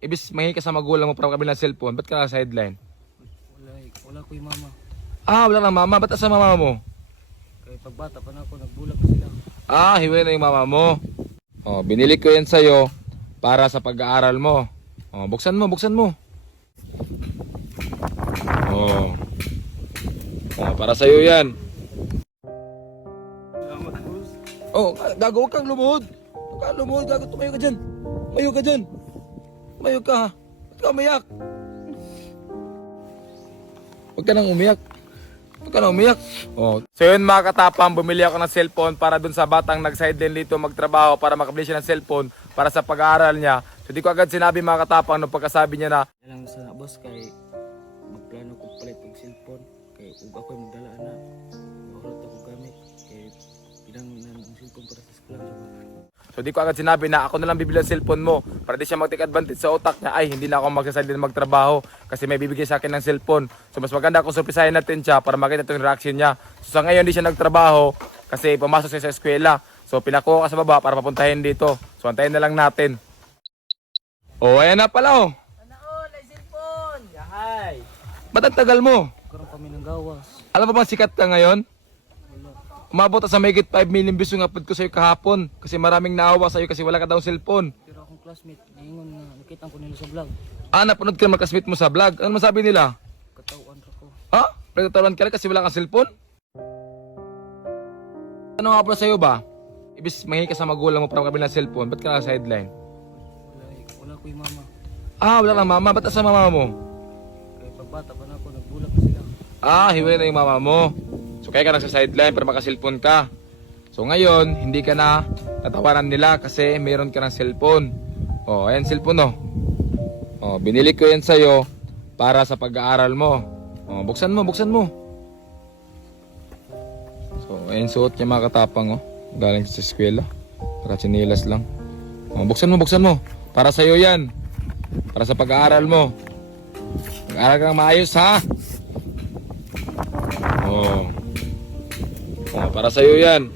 Ibis mahingi ka sa magulang mo para kabilang cellphone, ba't ka sideline? Wala ko yung mama. Ah, wala kang mama, ba't asa mama mo? Kaya pagbata pa na ako, nagbulag na sila. Ah, hiwalay na yung mama mo. Oh, binili ko yan sa'yo para sa pag-aaral mo. Oh, buksan mo, buksan mo. Oh. Oh, para sa'yo yan. Salamat, boss. Oh, gago, huwag kang lumuhod. Huwag kang lumuhod, gago, tumayo ka dyan. Tumayo ka dyan. Tumayo ka ha. Ba't ka umiyak? Huwag ka nang umiyak. Huwag ka nang umiyak. Oh. So yun mga katapang, bumili ako ng cellphone para dun sa batang nag-sideline dito magtrabaho para makabili siya ng cellphone para sa pag-aaral niya. So di ko agad sinabi mga katapang nung pagkasabi niya na Lang sa boss kay magplano ko palit ng cellphone. Kay ug ako magdala na. Maurot ako gamit. Kay pinanginan ang cellphone para sa eskwela. so di ko agad sinabi na ako na lang bibili ng cellphone mo para di siya mag-take advantage sa utak niya. Ay, hindi na ako magsasadin magtrabaho kasi may bibigay sa akin ng cellphone. So mas maganda kung surprisahin natin siya para makita itong reaction niya. So sa ngayon di siya nagtrabaho kasi pumasok siya sa eskwela. So pinakuha ka sa baba para papuntahin dito. So antayin na lang natin. Oh, ayan na pala oh. Ano all, ay cellphone! Yahay! Ba't ang tagal mo? Karoon kami ng gawas. Alam mo bang sikat ka ngayon? Wala. Umabot sa mahigit 5 million views yung upload ko sa'yo kahapon. Kasi maraming naawa sa'yo kasi wala ka daw cellphone. Pero akong classmate, naingon na nakita ko nila sa vlog. Ah, napanood ka ng magkasmit mo sa vlog. Ano masabi nila? Katawan ko. Ha? Nagtatawaran ka rin kasi wala kang cellphone? Ano nga pala sa'yo ba? Ibis mahingi ka sa magulang mo para kabilang cellphone, ba't ka sideline? Wala ko yung mama. Ah, wala kang mama, ba't asa mama mo? Kaya pagbata pa na ako, nagbulag na sila. Ah, hiwalay na yung mama mo. So kaya ka nagsa-sideline para maka-cellphone ka. So ngayon, hindi ka na tatawaran nila kasi meron ka ng cellphone. Oh, ayan cellphone oh. Oh, binili ko yan sa'yo para sa pag-aaral mo. Oh, buksan mo, buksan mo. So, ayan suot niya mga katapang oh. Galing sa eskwela. Para chinilas lang. Oh, buksan mo, buksan mo. Para sa'yo yan. Para sa pag-aaral mo. Mag-aaral kang maayos ha. Oh. Oh, para sa'yo yan.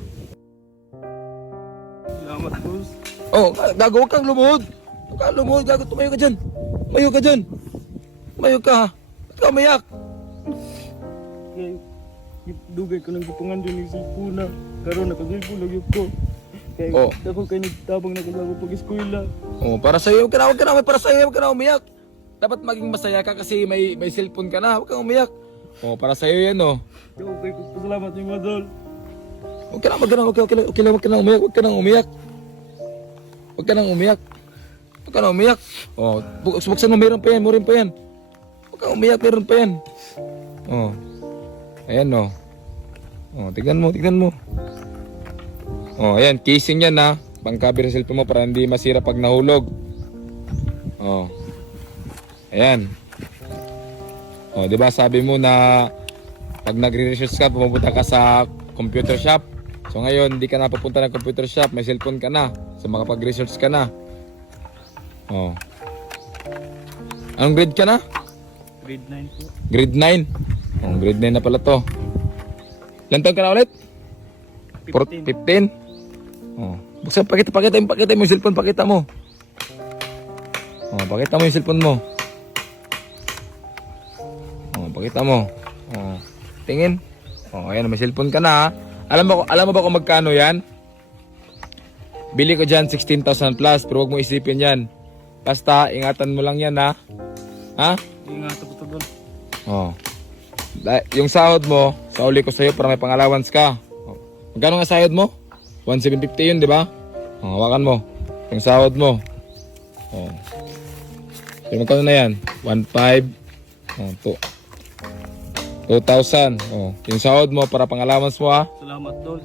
Salamat, boss. Oh, gago, huwag kang lumuhod. Huwag kang lumuhod, gago, tumayo ka dyan. Tumayo ka dyan. Tumayo ka ha. Ba't ka umiyak? Kaya dugay ko ng gipungan din ng cellphone na. Karoon nakasilpon lagi ko. Kaya Oh. ako kayo nagtabang na kasama pag-eskwela. Oh, para sa'yo, huwag ka na, para sa'yo, huwag ka na umiyak. Dapat maging masaya ka kasi may cellphone ka na, huwag kang umiyak. Oh, para sa'yo yan oh. Kaya okay ko pasalamat yung mga dol. Huwag ka na, huwag ka na, huwag ka na umiyak, huwag ka na umiyak. Huwag ka na umiyak. Huwag ka na umiyak. Oh, buksan mo, meron pa yan, meron pa yan. Huwag kang umiyak, meron pa yan. Oh. Ayan oh. Oh, tignan mo, tignan mo. Oh, ayan, casing yan ha. Pang-cover sa cellphone mo para hindi masira pag nahulog. Oh. Ayan. Oh, 'di ba sabi mo na pag nagre-research ka, pumunta ka sa computer shop. So ngayon, hindi ka na pupunta ng computer shop, may cellphone ka na. So makapag-research ka na. Oh. Anong grade ka na? Grade 9 po. Grade 9. Oh, grade 9 na pala 'to. Ilan taon ka na ulit? 15. Oh. Buksan, pakita mo yung cellphone, pakita mo. Oh, pakita mo yung cellphone mo. Oh, pakita mo. Oh. Tingin. Oh, ayan, may cellphone ka na ha. Alam mo ba kung magkano yan? Bili ko dyan 16,000 plus, pero huwag mo isipin yan. Basta, ingatan mo lang yan ha. Ha? Ingatan ko to dol. Oh. Yung sahod mo, sauli ko sa'yo para may pang-allowance ka. Oh. Magkano nga sahod mo? 1,750 yun, di ba? Oh, hawakan mo. Yung sahod mo. Oh. So, magkano na yan? 1,500. Oh, 2,000. Oh. Yung sahod mo para pang-allowance mo ha. Salamat dol.